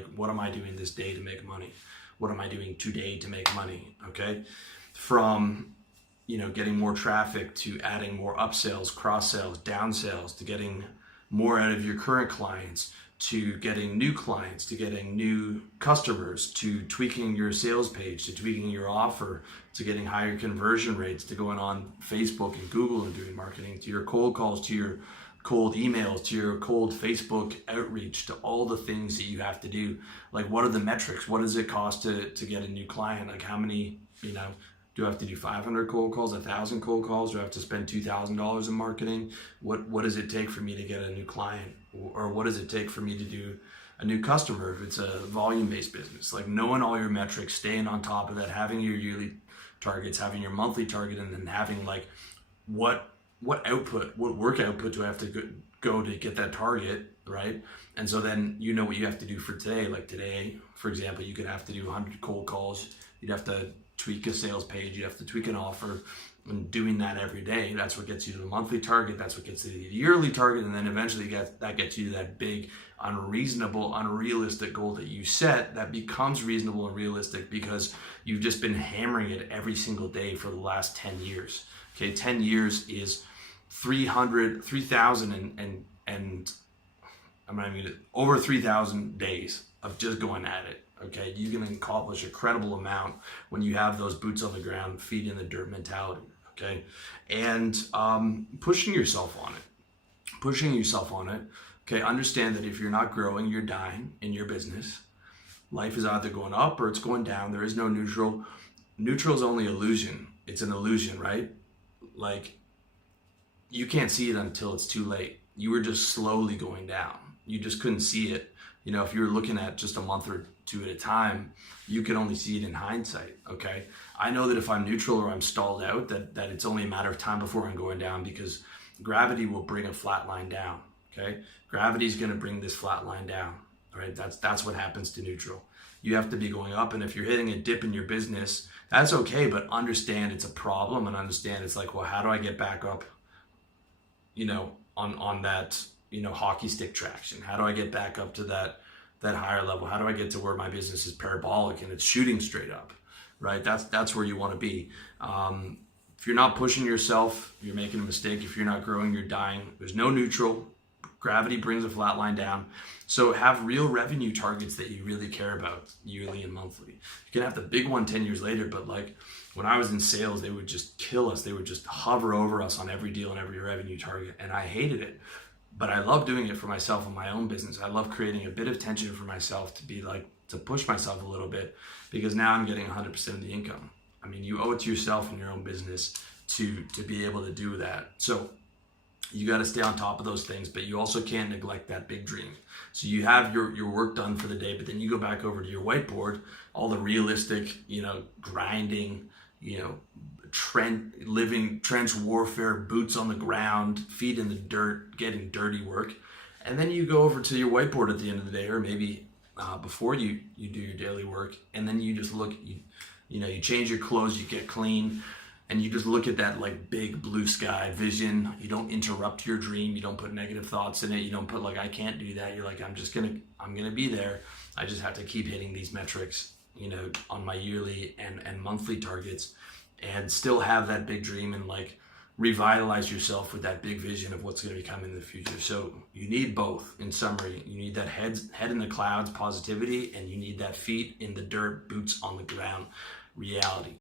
Like, what am I doing this day to make money? What am I doing today to make money? Okay. From, getting more traffic to adding more upsells, cross sales, down sales, to getting more out of your current clients, to getting new clients, to getting new customers, to tweaking your sales page, to tweaking your offer, to getting higher conversion rates, to going on Facebook and Google and doing marketing, to your cold calls, to your cold emails, to your cold Facebook outreach, to all the things that you have to do. Like, what are the metrics? What does it cost to get a new client? Like, how many, do I have to do 500 cold calls, 1,000 cold calls? Do I have to spend $2,000 in marketing? What does it take for me to get a new client? Or what does it take for me to do a new customer if it's a volume-based business? Like, knowing all your metrics, staying on top of that, having your yearly targets, having your monthly target, and then having like what output, what work output do I have to go to get that target, right? And so then you know what you have to do for today. Like today, for example, you could have to do 100 cold calls. You'd have to tweak a sales page. You have to tweak an offer. And doing that every day, that's what gets you to the monthly target. That's what gets you to the yearly target. And then eventually that gets you to that big, unreasonable, unrealistic goal that you set that becomes reasonable and realistic because you've just been hammering it every single day for the last 10 years. Okay, 10 years is 3,000 and I'm not even over 3,000 days of just going at it. Okay, you can accomplish a credible amount when you have those boots on the ground, feet in the dirt mentality. Okay, and pushing yourself on it. Okay, understand that if you're not growing, you're dying in your business. Life is either going up or it's going down. There is no neutral. Neutral is only illusion. It's an illusion, right? Like, you can't see it until it's too late. You were just slowly going down. You just couldn't see it. If you were looking at just a month or two at a time, you could only see it in hindsight. Okay, I know that if I'm neutral or I'm stalled out, that it's only a matter of time before I'm going down, because gravity will bring a flat line down. Okay, gravity is going to bring this flat line down. Right, that's what happens to neutral. You have to be going up, and if you're hitting a dip in your business, that's okay, but understand it's a problem, and understand it's like, well, how do I get back up? On that, hockey stick traction. How do I get back up to that higher level? How do I get to where my business is parabolic and it's shooting straight up, right? That's where you want to be. If you're not pushing yourself, you're making a mistake. If you're not growing, you're dying. There's no neutral. Gravity brings a flat line down. So have real revenue targets that you really care about, yearly and monthly. You can have the big one 10 years later, but like when I was in sales, they would just kill us. They would just hover over us on every deal and every revenue target. And I hated it. But I love doing it for myself in my own business. I love creating a bit of tension for myself to push myself a little bit, because now I'm getting 100% of the income. I mean, you owe it to yourself in your own business to be able to do that. So you got to stay on top of those things, but you also can't neglect that big dream. So you have your work done for the day, but then you go back over to your whiteboard, all the realistic, grinding, trench warfare, boots on the ground, feet in the dirt, getting dirty work. And then you go over to your whiteboard at the end of the day, or maybe before you do your daily work, and then you just look, you change your clothes, you get clean, and you just look at that like big blue sky vision. You don't interrupt your dream. You don't put negative thoughts in it. You don't put like, I can't do that. You're like, I'm gonna be there. I just have to keep hitting these metrics, on my yearly and monthly targets, and still have that big dream and like revitalize yourself with that big vision of what's going to become in the future. So you need both. In summary, you need that head in the clouds positivity, and you need that feet in the dirt, boots on the ground reality.